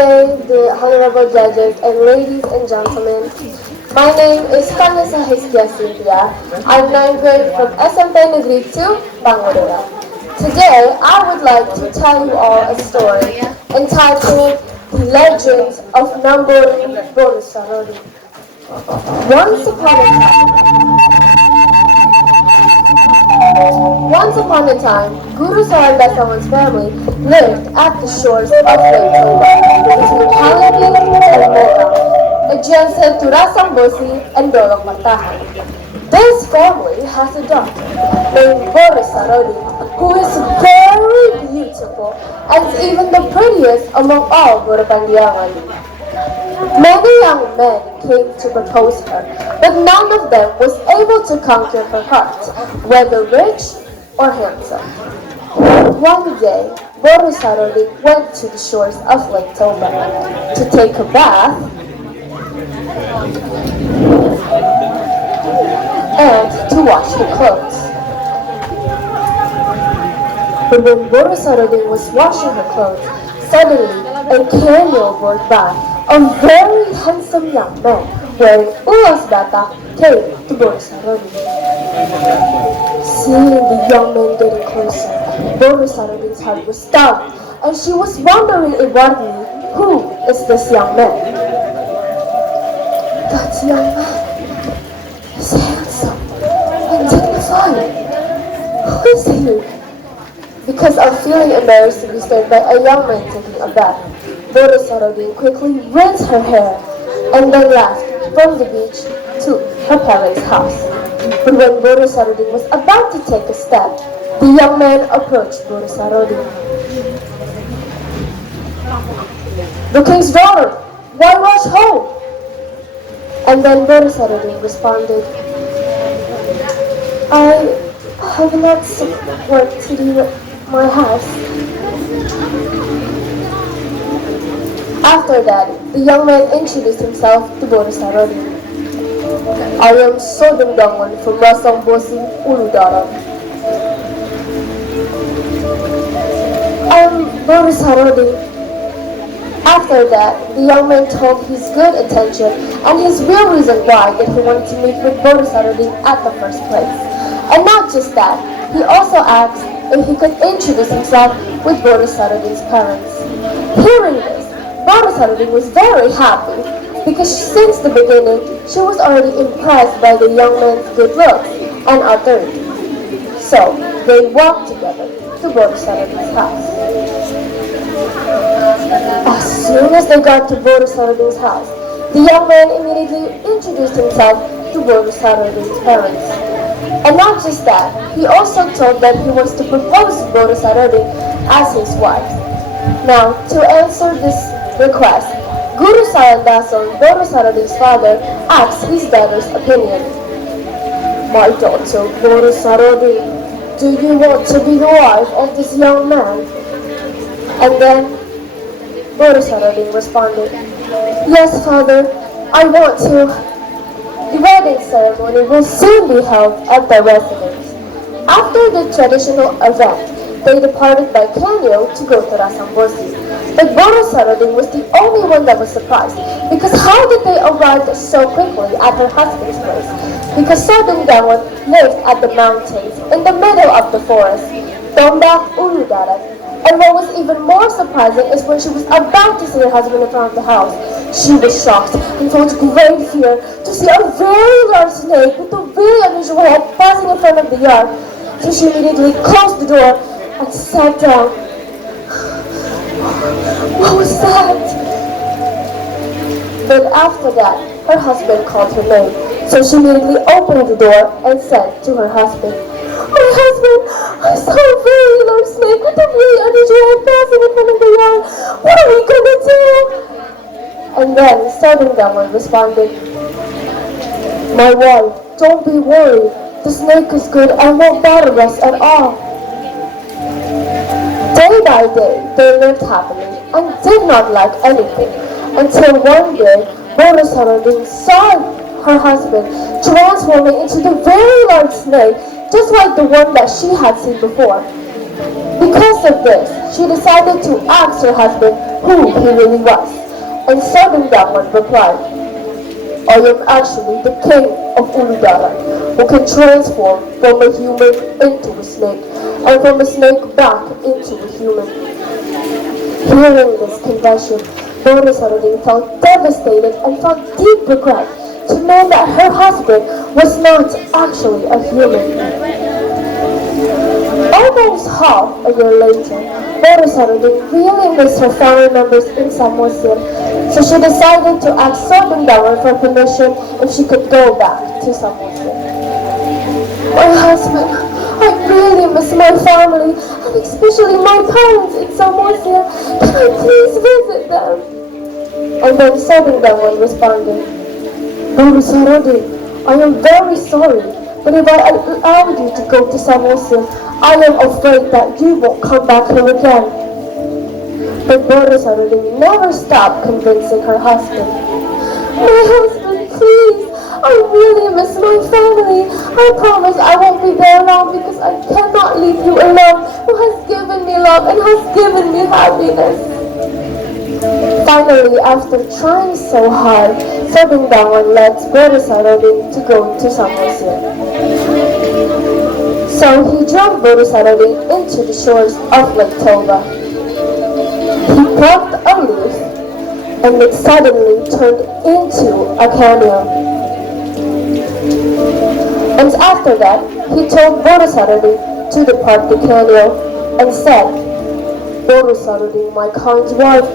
day, the honorable judges and ladies and gentlemen. My name is Cynthia. I'm 9th grade from SMP Negeri 2, Pangururan. Today, I would like to tell you all a story entitled The Legends of Namboru Boru Saroding. Once upon a time, Guru Salandason family lived at the shores of Lake Toba, between Palipi and Mogang, adjacent to Rassang, Bosi, and Dolok, Martahan. This family has a daughter named Boru Saroding, who is very beautiful and is even the prettiest among all Boru Pandiangan. Many young men came to propose her, but none of them was able to conquer her heart, whether rich or handsome. One day, Boru Saroding went to the shores of Lake Toba to take a bath and to wash her clothes. But when Boru Saroding was washing her clothes, suddenly a canoe board by a very handsome young man wearing Ulos Batak came to Boru Saroding. Seeing the young man getting closer, Boru Saroding's heart was stung, and she was wondering inwardly, who is this young man? That young man is handsome and dignified. Who is he? Because of feeling embarrassed to be stared by a young man taking a bath, Boru Saroding quickly rinsed her hair and then left from the beach to her parents' house. But when Boru Saroding was about to take a step, the young man approached Boru Saroding. "The king's daughter, why rush home?" And then Boru Saroding responded, "I have lots of work to do at my house." After that, the young man introduced himself to Boru Saroding. "I am Salandason from Rassang, Bosi, Uludara. I'm Boru Saroding." After that, the young man told his good intention and his real reason why that he wanted to meet with Boru Saroding at the first place. And not just that, he also asked if he could introduce himself with Boru Saroding's parents. Hearing this, Boru Saroding was very happy because since the beginning, she was already impressed by the young man's good looks and authority. So, they walked together to Boru Saroding's house. As soon as they got to Boru Saroding's house, the young man immediately introduced himself to Boru Saroding's parents. And not just that, he also told that he wants to propose to Boru Saroding as his wife. Now, to answer this request, Guru Salandason, Boru Saroding's father, asked his daughter's opinion. "My daughter, Boru Saroding, do you want to be the wife of this young man?" And then Boru Saroding responded, "Yes, father, I want to." The wedding ceremony will soon be held at their residence. After the traditional event, they departed by canoe to go to Rassang, Bosi. But Boru Saroding was the only one that was surprised, because how did they arrive so quickly at her husband's place? Because Salandason lived at the mountains in the middle of the forest, Tombak Uludara. And what was even more surprising is when she was about to see her husband in front of the house, she was shocked and felt great fear to see a very large snake with a really unusual head passing in front of the yard. So she immediately closed the door and sat down. What was that? But after that, her husband called her name. So she immediately opened the door and said to her husband, "My husband, I saw a very large snake with a really unusual head passing in front of the yard. What are we gonna do?" And then Salandason responded, "My wife, don't be worried. The snake is good and won't bother us at all." Day by day, they lived happily and did not lack anything, until one day, Boru Saroding saw her husband transforming into the very large snake, just like the one that she had seen before. Because of this, she decided to ask her husband who he really was, and Salandason replied, I am actually the king of Uludara, who can transform from a human into a snake, and from a snake back into a human. Hearing this confession, Boru Saroding felt devastated and felt deep regret to know that her husband was not actually a human. Almost half a year later, Boru Saroding really missed her family members in Samosir, so she decided to ask Salandason for permission if she could go back to Samosir. My husband, I really miss my family, and especially my parents in Samosir. Can I please visit them? And then Salandason responded, Boru Saroding, I am very sorry, but if I allow you to go to Samosir, I am afraid that you won't come back here again. But Boru Saroding never stopped convincing her husband. My husband, please, I really miss my family. I promise I won't be there long because I cannot leave you alone, who has given me love and has given me happiness. Finally, after trying so hard, Salandason lets Boru Saroding to go to Samosir. So he drove Boru Saroding into the shores of Lake Toba. He plucked a leaf and it suddenly turned into a canoe. And after that, he told Boru Saroding to depart the canoe and said, Boru Saroding, my kind wife,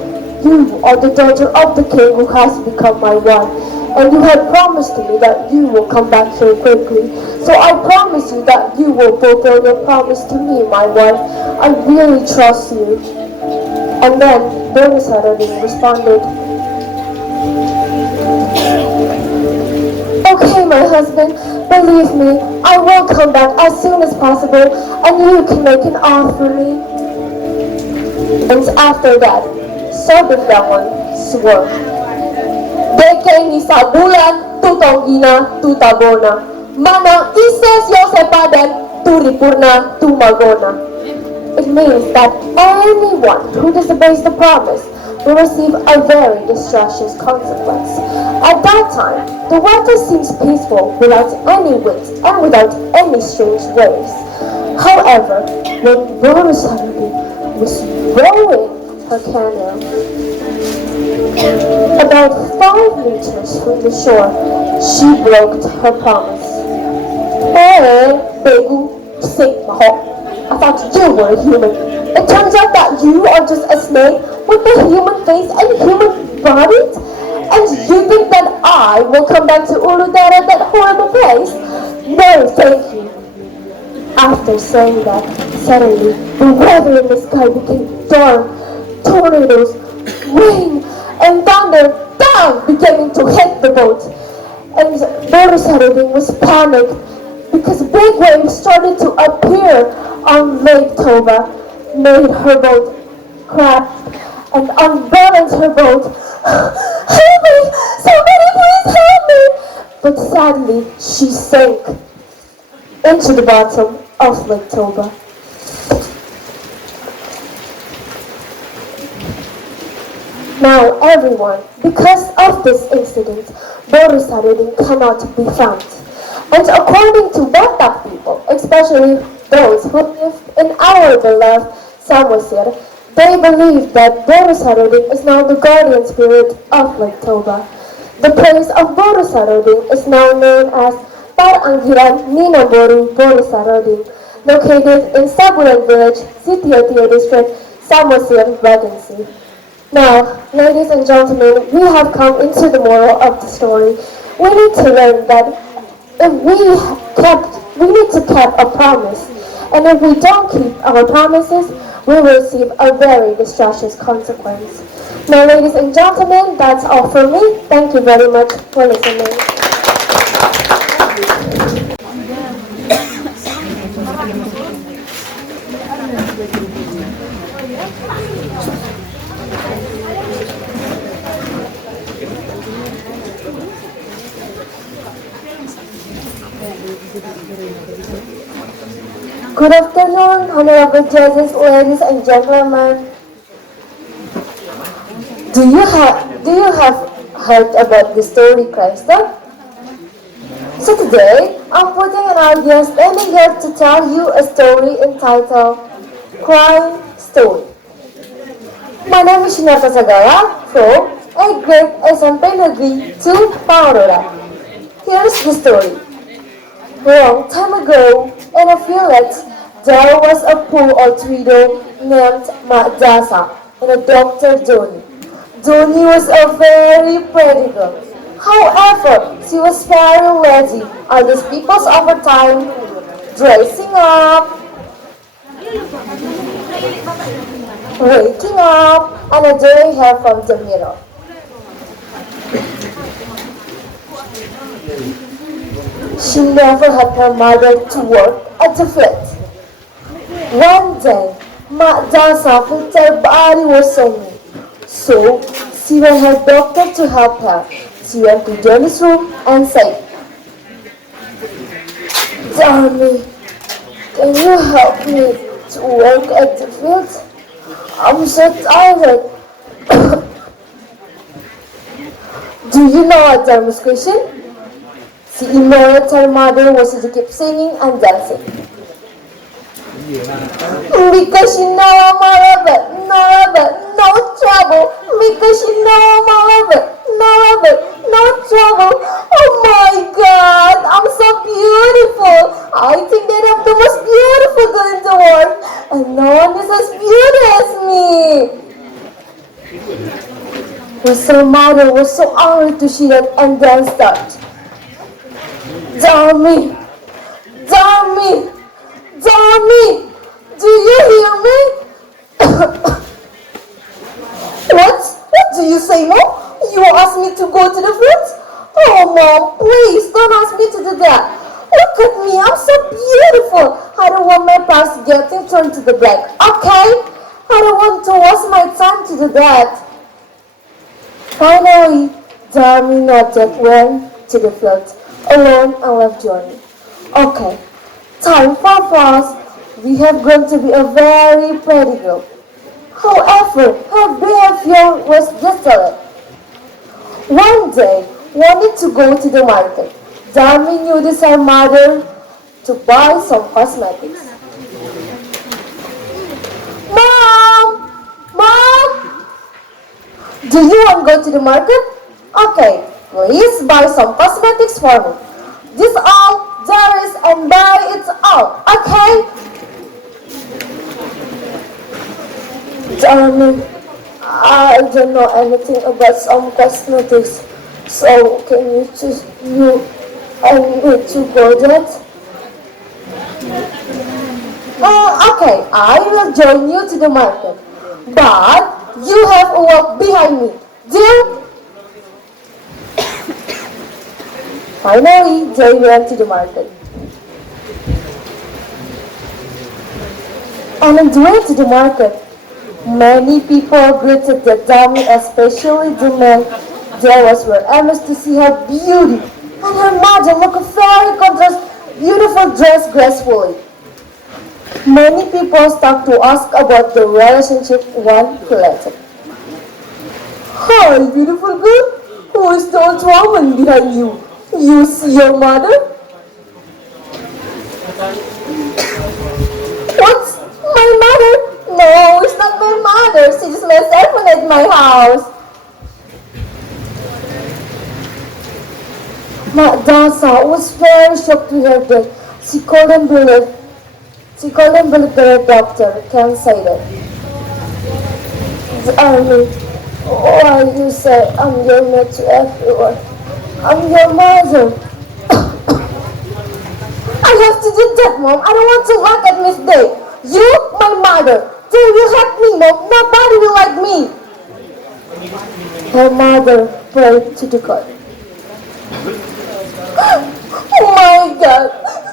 you are the daughter of the king who has become my wife, and you had promised me that you will come back here quickly. So I promise you that you will fulfill your promise to me, my wife. I really trust you. And then Boru Saroding responded, Okay, my husband, believe me, I will come back as soon as possible, and you can make an offer for me. And after that, Salandason swore, Deke ni sa bulan tutonggina tutabona, manang ises yo sepadan turipurna tumagona. It means that anyone who disobeys the promise will receive a very disastrous consequence. At that time, the water seems peaceful without any winds and without any strange waves. However, when Boru Saroding was rowing her canoe about 5 meters from the shore, she broke her promise. Begu, sick maho. I thought you were a human. It turns out that you are just a snake with a human face and human body? And you think that I will come back to Uludara, that horrible place? No, thank you. After saying that, suddenly the weather in the sky became dark. Tornadoes, rain, and thunder beginning to hit the boat. And Boru Saroding was panicked because big waves started to appear on Lake Toba, made her boat crash and unbalanced her boat. Help me! Somebody please help me! But sadly, she sank into the bottom of Lake Toba. Now everyone, because of this incident, Boru Saroding cannot be found. And according to Batak people, especially those who live in our beloved Samosir, they believe that Boru Saroding is now the guardian spirit of Lake Toba. The place of Boru Saroding is now known as Pangururan ni Namboru Boru Saroding, located in Saburan village, Sitio district, Samosir, Regency. Now, ladies and gentlemen, we have come into the moral of the story. We need to learn that if we need to keep a promise, and if we don't keep our promises, we will receive a very disastrous consequence. Now, ladies and gentlemen, that's all from me. Thank you very much for listening. Good afternoon, honorable judges, ladies and gentlemen. Do you have heard about the story Chrysler? So today, I'm putting an idea standing here to tell you a story entitled Crying Story. My name is Shinata Sagala from 8th grade SMP Negeri 2 Pangururan. Here's the story. Long time ago, in a village, there was a poor old widow named Jasa and a doctor Johnny. Johnny was a very pretty girl. However, she was very lazy. All these people's overtime, dressing up, waking up, and enjoying her from the mirror. She never had her mother to work at the flat. One day, Jasa felt her body was so weak. So, she went her doctor to help her. She went to Johnny's room and said, "Johnny, can you help me to work at the field? I'm so tired." Do you know what Johnny's question? She ignored her mother while she kept singing and dancing. Because you know I'm a lover, no trouble. Because you know I'm a lover, no trouble. Oh my God, I'm so beautiful. I think that I'm the most beautiful girl in the world, and no one is as beautiful as me. Her mother was so angry to see that and then started, Tommy, do you hear me? What do you say, Mom? You asked me to go to the field? Oh, Mom, please don't ask me to do that. Look at me, I'm so beautiful. I don't want my past getting turned to the black, okay? I don't want to waste my time to do that. Finally, Tommy nodded, went to the field alone and left Johnny. Okay, time for us. We have grown to be a very pretty girl. However, her behavior was desolate. One day, wanted to go to the market. Dami knew this her mother to buy some cosmetics. Mom, do you want to go to the market? Okay, please buy some cosmetics for me. This all there is and buy it all, okay? Darling, I don't know anything about some cosmetics, so can you choose you and me to go that? Okay, I will join you to the market, but you have to walk behind me. Deal? Finally, they went to the market. On the way to the market, many people greeted the dummy, especially the men. There was were amazed to see her beauty, and her mother looked very contrast, beautiful dress gracefully. Many people started to ask about the relationship one related. Hi, beautiful girl. Who is the old woman behind you? You see your mother? What's my mother? No, it's not my mother. She just my servant at my house. Dasa was very shocked to hear that. She couldn't believe that a doctor can say that. Army, why you say I'm your mate to everyone? I'm your mother. I have to do that, Mom. I don't want to work at Miss Day. You, my mother. They will help me, Mom. Nobody will like me. Her mother prayed to the God. Oh my God.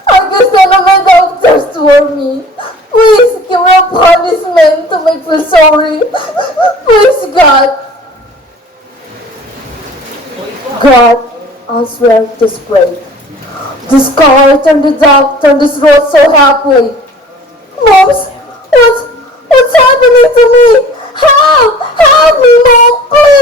I guess none of my doctors told me. Please give me a punishment to make me sorry. Please, God. God answered this prayer. The scarlet and the doctor and this road so happily. What's happening to me? Help! Help me, Mom, please!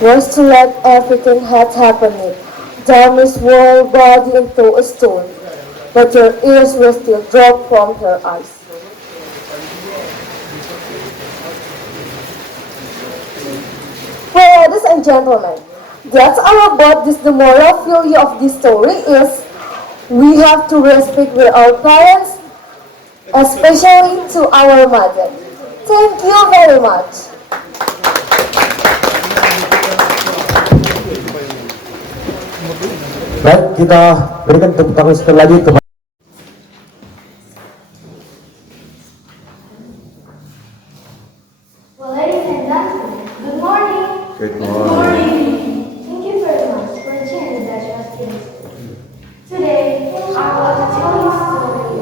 was to let everything had happened down his whole body into a stone, but her ears were still dropped from her eyes. Well, ladies and gentlemen, that's all about this. The moral value of this story is we have to respect with our parents, especially to our mother. Thank you very much. Baik, kita berikan tepuk tangan sekali lagi kepada Well, ladies and gentlemen, good morning. Good morning. Thank you very much for the chance that you have given to me. Today, I want to tell you a story.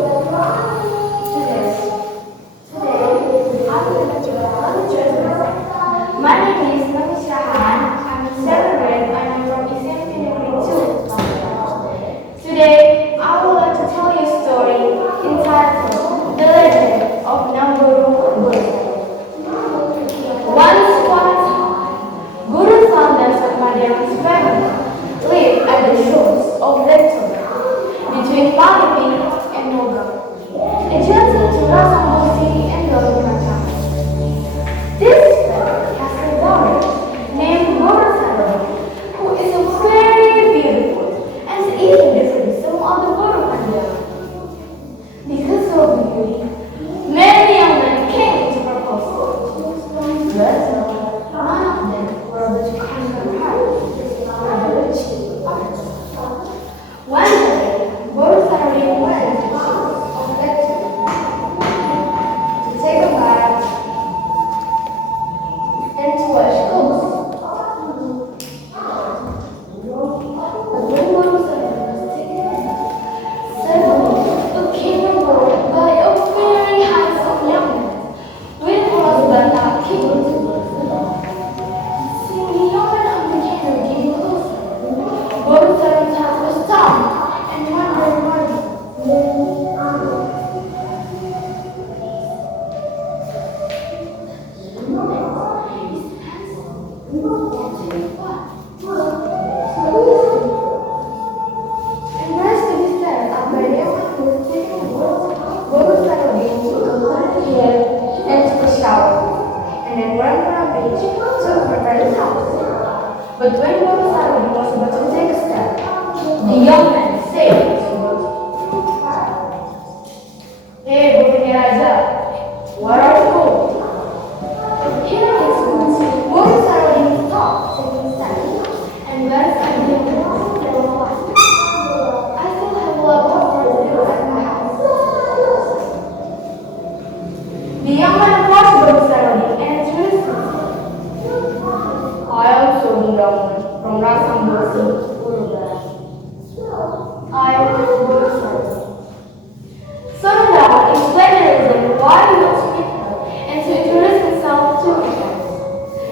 Today, I will introduce myself. My name is Martahan. I'm in 7th grade and I'm from SMP Negeri 2. Today, I would like to tell you a story entitled The Legend of Namboru Boru Saroding. Once upon a time, Guru Salandason Pandiangan's family lived at the shores of Lake Toba, between Palipi and Mogang, adjacent to Rassang, Bosi and Dolok. This family has a daughter named Boru Saroding, who is very beautiful and even different from all the Boru Pandiangan. Because of her beauty, many young men came to propose, but none of them were able to conquer her for the rich arts. One day, Boru Saroding went to the shores of Lake Toba to take a bath and to wash clothes. But when Boru Saroding was taking a bath, suddenly became awoke by a very handsome young man with Ulos Batak came to Boru. Seeing the young man on the canoe came closer, Boru Saroding's heart was stopped and wondered more. Embarrassed to be stared at by the young man who was taking a boat, Boru Saroding took a hot hair and took a shower, and then ran for a beach to her parents' house. But when Boru Saroding was about to take a step, the young man said to Boru, "Hey, Boru Raja, where are you going?" Hearing his words, Boru Saroding stopped taking steps and glanced at the young man and replied, "I still have a lot of work to do at my house." The young man approached Boru Saroding and introduced himself. "I am Salandason from Rassang, Bosi, Pangururan. I am Boru Saroding." Salandason explained the reason why he wants to meet her and to introduce himself to her friends.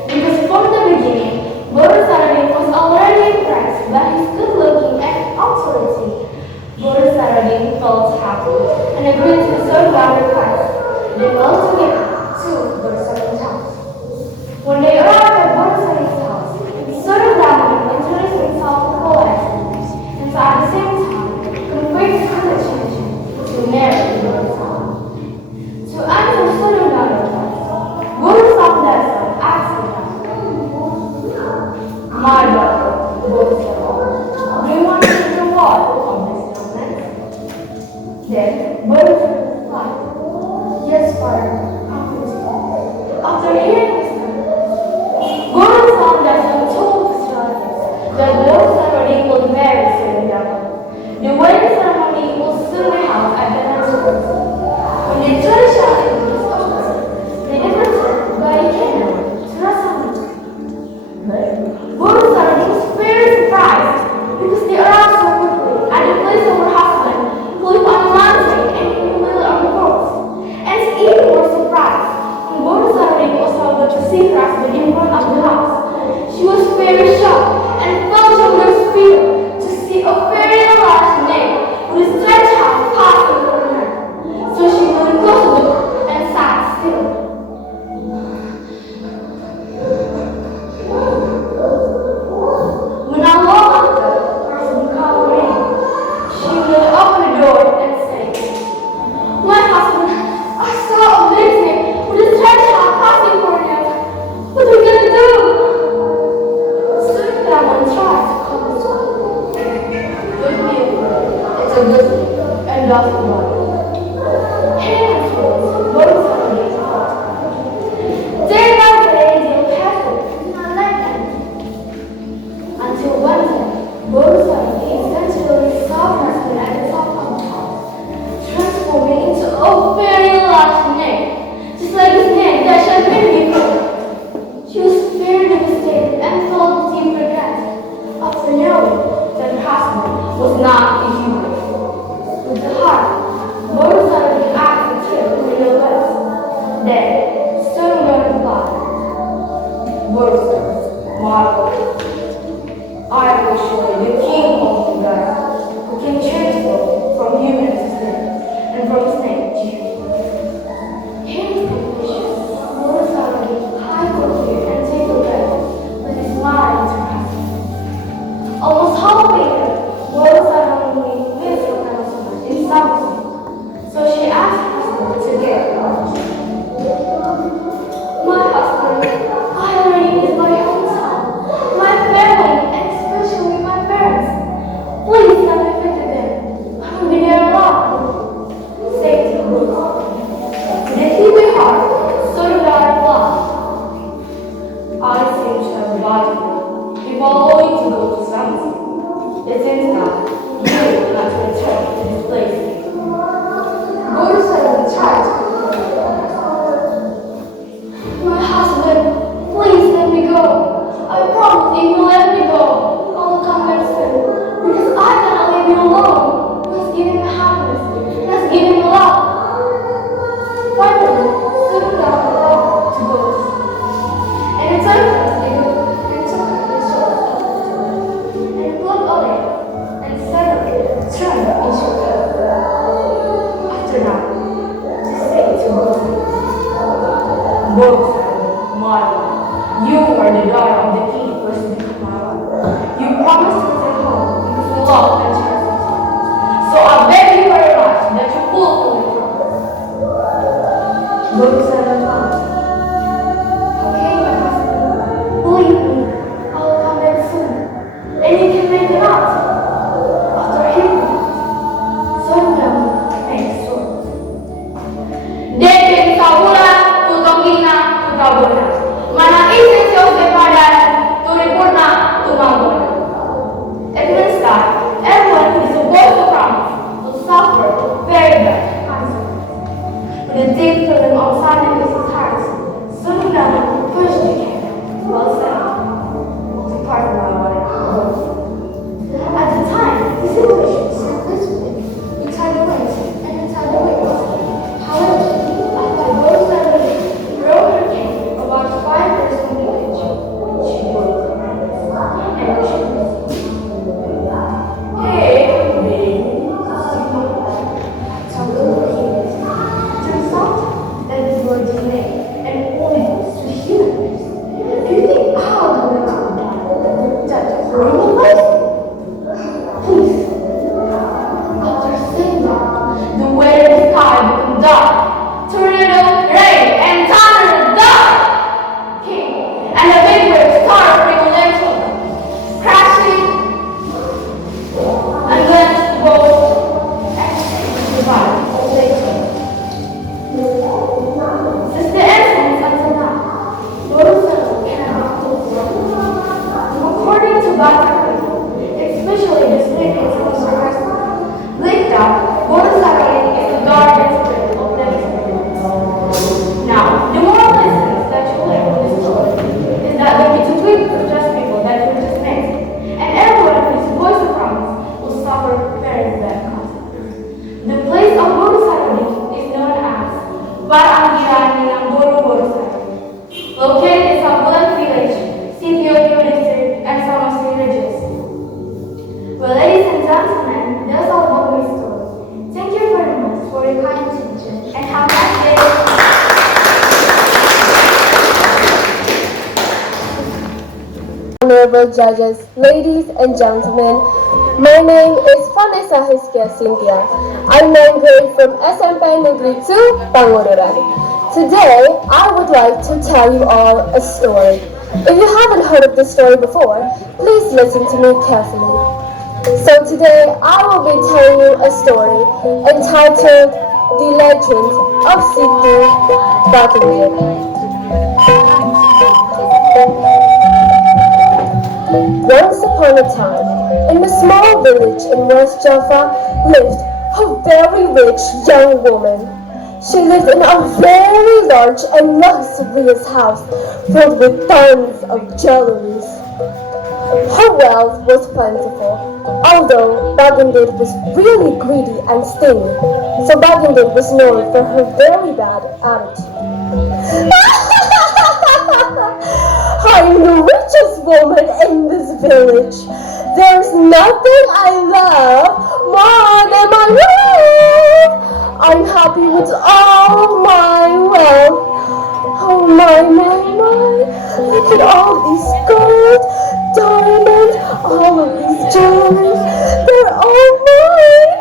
Because from the beginning, Boru Saroding was already impressed by his good-looking and authority. Boru Saroding felt happy and agreed to Salandason request. They welcomed him to Boru Saroding's house. When they arrived at Boru Saroding's house, Salandason introduced himself to politely and at the same time confirmed his intention to marry Boru Saroding. To answer Salandason request, Boru Salandason asked him, "My brother, Boru Saroding, do you want to be the wife of this young man?" Then Boru Saroding replied, "Yes, father. Then, soon gonna fly. Boru, Marvel. I will show you the king of the God, who can transform from human to snake, and from snake to human. His condition, Boru Saroding, high courtier and take a breath, with his mind to pass. Almost half a year, Boru Saroding lives for Rassang in Salandason. So she asked her husband to get her. My husband, Irene is my hometown, my family, and especially my parents. Please let me visit them. I will be there alone. Say to her. Did he be hard? So did I reply. I seem to have invited you. If allow you to go to Salandason, it seems that you will not return to this place. Boru Saroding tried to my husband, please let me go. I promise if you let me go, I will come back soon. Because I cannot leave you alone. Let's give him happiness. Let's give him love. Finally, soon got allowed to go to sleep. And it took her a short and plucked on it and settled it, turned in short. After that, to say to her, Boru, my wife, you are the daughter of the king who has become my wife. You promised to stay home because you love and trust me. So I beg you very much that you fulfill your promise. Boru said, okay, my husband, believe me, I will come back soon. And you can make it out. After hearing that, so now, thanks for Dekin Sabulan, Tutongina, Tutabunan. Menangis sejauh sepadan, Turipurna, Tumanggunan. It means that everyone who is supposed to promise will suffer very bad consequences. With a deep feeling of sadness in his heart, Sunundana pushed the camel, well said, to part my wife. At the time, the situation seemed blissful. We tied the reins and we tied the wheels. However, after Boru Saroding rode her camel about 5 minutes from the village, she broke her hands and she was hey, baby. Turns out that this word is made and only goes to humans. Do you think I'll go into that horrible place? Please. After saying that, the weather in the sky became dark. Tornado, rain, and thunder, dark came, and the big waves started bringing Lake Toba, crashing against the boat and the bottom of Lake Toba. Since the incident until now, Boru Saroding cannot hold according to Batu, especially the sleepings of her husband, Lake Toba, Boru Saroding is the guardian spirit of Lake Toba. Now, the moral lesson that you learn from this story is that don't be too quick to judge people that you just met, and everyone who is voice of promise will suffer very bad consequences. The place of Boru Saroding is known as Namboru Boru Saroding, located in Sabulan village, city of New district, and Salandason regions. Well, ladies and gentlemen, that's all about my story. Thank you very much for your kind attention, and have a nice day. Honorable judges, ladies and gentlemen, my name is Vanessa Hiskia Cynthia. I'm 9th grade from SMP Negeri 2, Pangururan. Today, I would like to tell you all a story. If you haven't heard of this story before, please listen to me carefully. So today, I will be telling you a story entitled The Legend of Situ Batu. Once upon a time, in a small village in West Java lived a very rich young woman. She lived in a very large and luxurious house filled with tons of jewelries. Her wealth was plentiful, although Bagandid was really greedy and stingy, so Bagandid was known for her very bad attitude. woman in this village. There's nothing I love more than my wealth. I'm happy with all my wealth. Oh my. Look at all these gold, diamonds, all of these jewelry. They're all mine.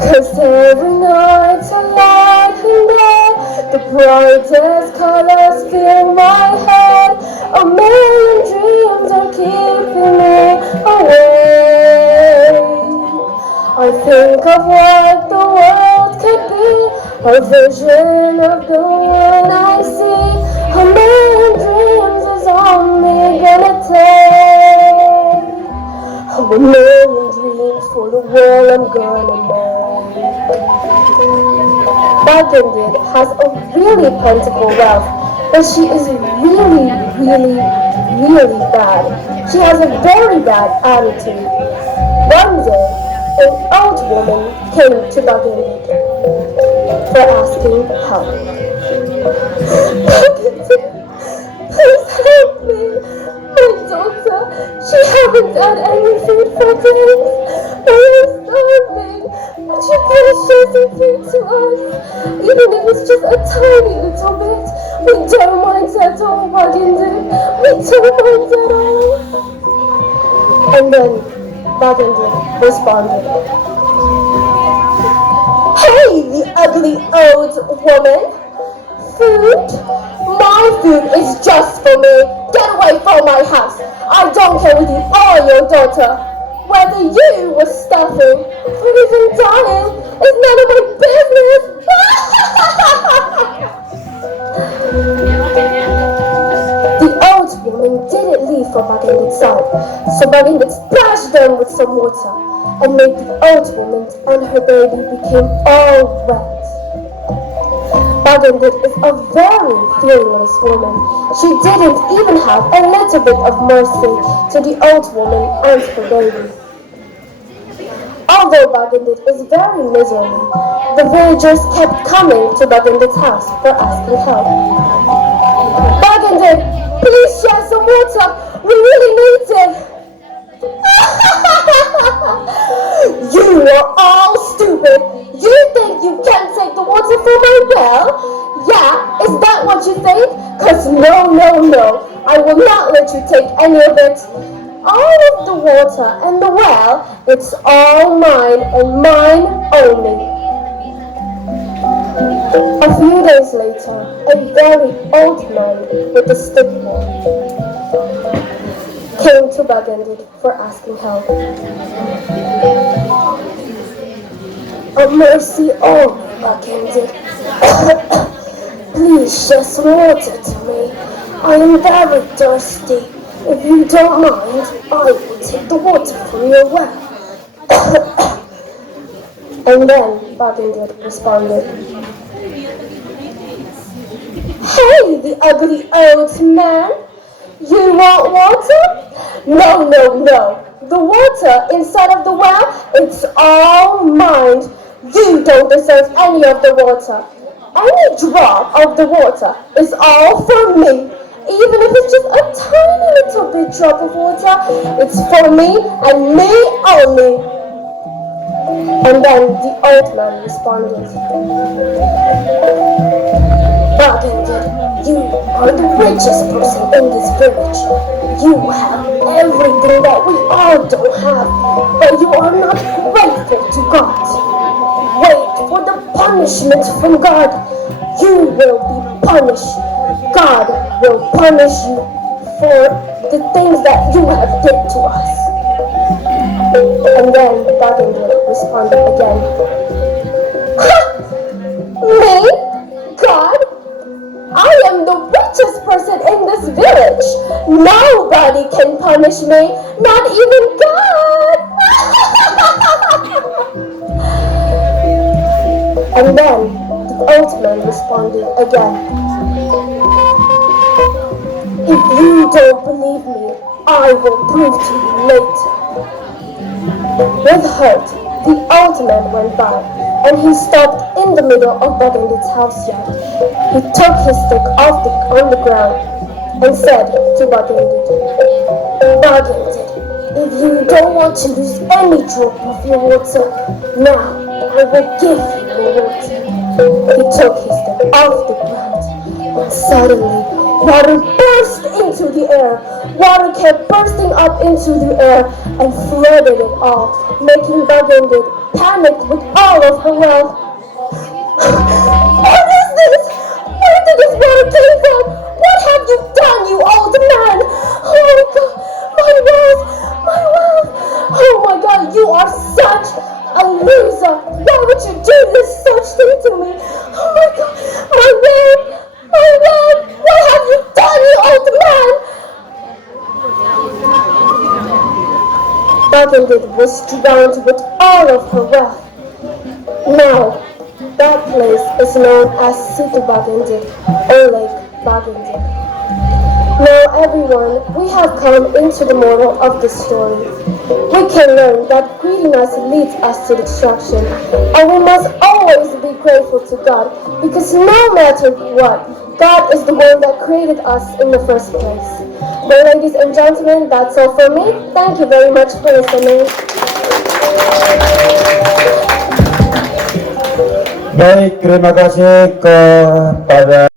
'Cause every night I lie in bed, the brightest colors fill my head. A million dreams are keeping me awake. I think of what the world could be, a vision of the one I see. A million dreams is all me gonna take. A million dreams for the world I'm gonna make. Bagandid has a really plentiful wealth, but she is really bad. She has a very bad attitude. One day, an old woman came to Bagandid for asking help. Please help me. My daughter, she hasn't done anything for days. We are starving. Would you please share some food to us? Even if it's just a tiny little bit. We don't mind at all, Bagandid. We don't mind at all. And then Bagandid responded, "Hey, the ugly old woman! Food? My food is just for me. Get away from my house. I don't care with you or your daughter. Whether you were starving or even dying is none of my business." The old woman didn't leave for Bagandid's side, so Bagandid splashed them with some water and made the old woman and her baby became all wet. Bagandid is a very fearless woman. She didn't even have a little bit of mercy to the old woman and her baby. Although Bagandid is very miserable, the villagers kept coming to Bagandid's house for asking help. "Bagandid, please share some water. We really need it." "You are all stupid. You think you can take the water from my well? Yeah, is that what you think? 'Cause no. I will not let you take any of it. All of the water and the well, it's all mine and mine only." A few days later, a very old man with a stick came to Bagandid for asking help. "A mercy on me, Bagandid. Please share some water to me. I am very thirsty. If you don't mind, I will take the water from your well." And then Bagandid responded, "Hey, the ugly old man. You want water? No. The water inside of the well, it's all mine. You don't deserve any of the water. Any drop of the water is all for me. Even if it's just a tiny little bit drop of water, it's for me and me only." And then the old man responded, "Bagandid, you are the richest person in this village. You have everything that we all don't have, but you are not grateful to God. Wait for the punishment from God. You will be punished. God will punish you for the things that you have did to us." And then Bagandid responded again, "Me? God? I am the richest person in this village. Nobody can punish me, not even God." And then the old man responded again, "If you don't believe me, I will prove to you later." With hurt, the old man went by, and he stopped in the middle of Bagandid's house yard. He took his stick on the ground and said to Bagendit, Bagendit, if you don't want to lose any drop of your water, now I will give you your water. He took his step off the ground, and suddenly water burst into the air. Water kept bursting up into the air and flooded it all, making Bagendit panic with all of her wealth. What is this? Where did this water came from? What have you done, you old man? Oh my God, my wealth, my wealth. Oh my God, you are such a loser. Why would you do this such thing to me? Oh my God, my wealth, my wealth. What have you done, you old man? Bagendit was drowned with all of her wealth. Now, that place is known as Situ Bagendit or Lake Bagendit. Now everyone, we have come into the moral of the story. We can learn that greediness leads us to destruction, and we must always be grateful to God, because no matter what, God is the one that created us in the first place. Well, ladies and gentlemen, that's all for me. Thank you very much for listening. Baik, terima kasih kepada